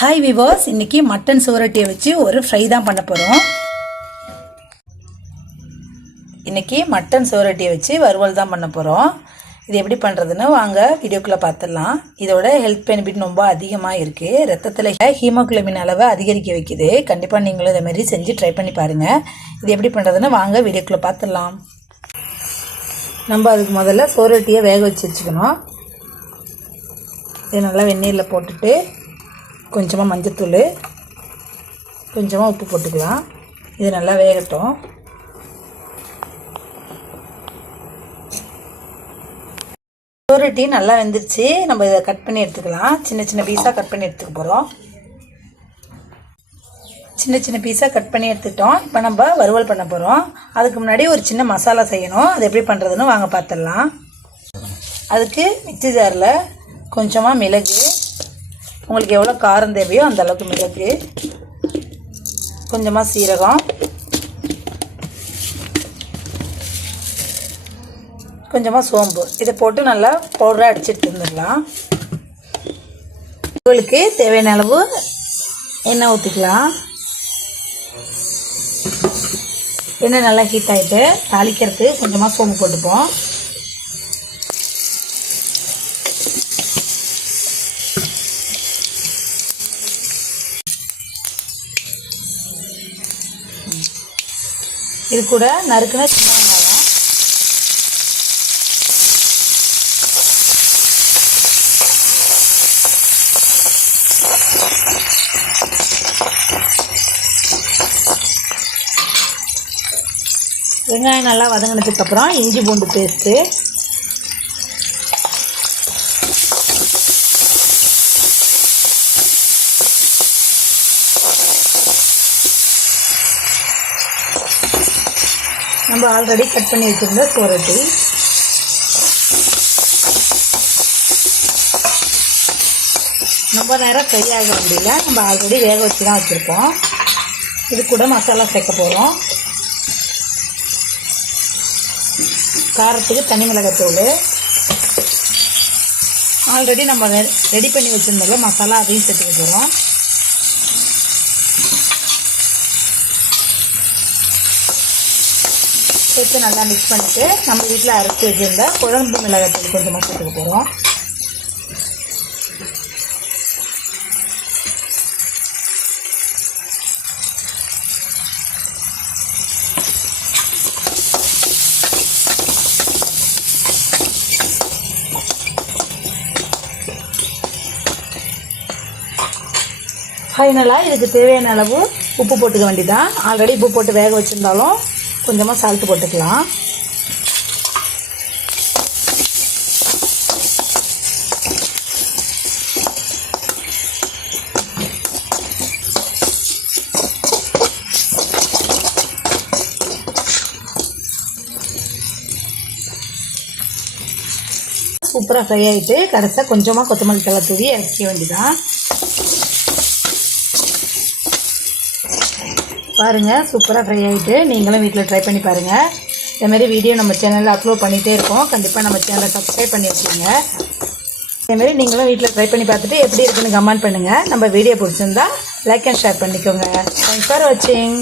Hi viewers, இன்றைக்கி mutton சுவரொட்டியை வச்சு ஒரு ஃப்ரை தான் பண்ண போகிறோம். இன்றைக்கி மட்டன் சுவரொட்டியை வச்சு வறுவல் தான் பண்ண போகிறோம். இது எப்படி பண்ணுறதுன்னு வாங்க வீடியோக்குள்ளே பார்த்துடலாம். இதோட ஹெல்த் பெனிஃபிட் ரொம்ப அதிகமாக இருக்குது. ரத்தத்தில் ஹீமோகுளோபின் அளவை அதிகரிக்க வைக்குது. கண்டிப்பாக நீங்களும் இதேமாரி செஞ்சு ட்ரை பண்ணி பாருங்கள். இது எப்படி பண்ணுறதுன்னு வாங்க வீடியோக்குள்ளே பார்த்துடலாம். நம்ம அதுக்கு முதல்ல சுவரொட்டியை வேக வச்சுக்கணும். இது நல்லா வெந்நீரில் போட்டுட்டு கொஞ்சமாக மஞ்சத்தூள், கொஞ்சமாக உப்பு போட்டுக்கலாம். இது நல்லா வேகட்டும். சுவரொட்டி நல்லா வெந்துருச்சு. நம்ம இதை கட் பண்ணி எடுத்துக்கலாம். சின்ன சின்ன பீஸாக கட் பண்ணி எடுத்துக்க போகிறோம். சின்ன சின்ன பீஸாக கட் பண்ணி எடுத்துக்கிட்டோம். இப்போ நம்ம வறுவல் பண்ண போகிறோம். அதுக்கு முன்னாடி ஒரு சின்ன மசாலா செய்யணும். அது எப்படி பண்ணுறதுன்னு வாங்க பார்த்துடலாம். அதுக்கு மிக்ஸி ஜாரில் கொஞ்சமாக மிளகு, உங்களுக்கு எவ்வளோ காரம் தேவையோ அந்த அளவுக்கு மிளகு, கொஞ்சமாக சீரகம், கொஞ்சமாக சோம்பு, இதை போட்டு நல்லா பவுடராக அடிச்சுட்டு வந்துடலாம். உங்களுக்கு தேவையான அளவு எண்ணெய் ஊற்றிக்கலாம். எண்ணெய் நல்லா ஹீட் ஆகிட்டு தாளிக்கிறதுக்கு கொஞ்சமாக சோம்பு போட்டுப்போம். இது கூட நறுக்குன சின்ன வெங்காயம், வெங்காயம் நல்லா வதங்கினதுக்கப்புறம் இஞ்சி பூண்டு பேஸ்ட்டு, நம்ம ஆல்ரெடி கட் பண்ணி வச்சுருந்த சுவரொட்டி, ரொம்ப நேரம் ஃப்ரை ஆக முடியல, நம்ம ஆல்ரெடி வேக வச்சு தான் வச்சுருக்கோம். இது கூட மசாலா சேர்க்க போகிறோம். காரத்துக்கு தனி மிளகாத்தூள், ஆல்ரெடி நம்ம ரெடி பண்ணி வச்சுருந்தோம்ல மசாலா, அதையும் சேர்த்துக்க போகிறோம். சேர்த்து நல்லா மிக்ஸ் பண்ணிவிட்டு நம்ம வீட்டில் அரைச்சி வச்சுருந்த குழம்பு மிளகாத்தூள் கொஞ்சமாக சேர்த்துக்க போகிறோம். ஃபைனலாக இதுக்கு தேவையான அளவு உப்பு போட்டுக்க வேண்டியதான். ஆல்ரெடி உப்பு போட்டு வேக வச்சுருந்தாலும் கொஞ்சமாக சால்ட்டு போட்டுக்கலாம். சூப்பராக ஃப்ரை ஆகிட்டு கடைசியாக கொஞ்சமாக கொத்தமல்லி தழை தூவி இறக்க வேண்டியதான். பாருங்கள், சூப்பராக ஃப்ரை ஆகிட்டு நீங்களும் வீட்டில் ட்ரை பண்ணி பாருங்கள். இதேமாரி வீடியோ நம்ம சேனலில் அப்லோட் பண்ணிகிட்டே இருக்கோம். கண்டிப்பாக நம்ம சேனலை சப்ஸ்கிரைப் பண்ணி வச்சுக்கோங்க. இதேமாரி நீங்களும் வீட்டில் ட்ரை பண்ணி பார்த்துட்டு எப்படி இருக்குன்னு கமெண்ட் பண்ணுங்கள். நம்ம வீடியோ பிடிச்சிருந்தா லைக் அண்ட் ஷேர் பண்ணிக்கோங்க. தேங்க்ஸ் ஃபார் வாட்சிங்.